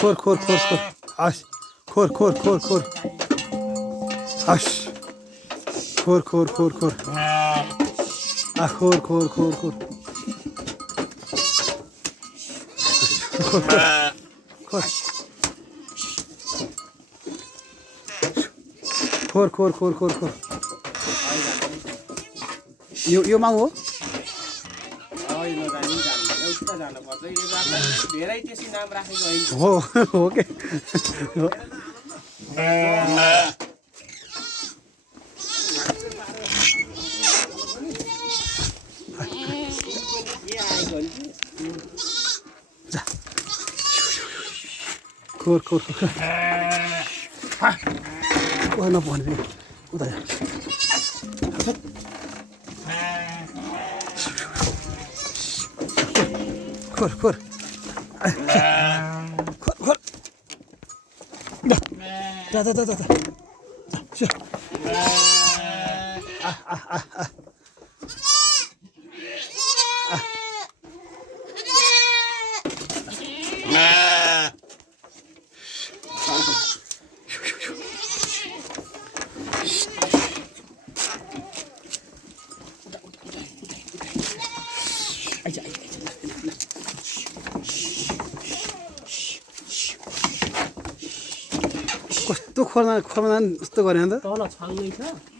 खोर खोर खोर खोर आश खोर खोर खोर खोर आश खोर खोर खोर खोर आ खोर खोर खोर खोर खोर खोर खोर खोर खोर खोर खोर यो माउ हो हो हो के खोर खोर खोर नपर्ने उता खोर खोर खोर खोर जा जा जा जा कस्तो खोरमा खोरमा यस्तो गरे अन्त तल छाल्नै छ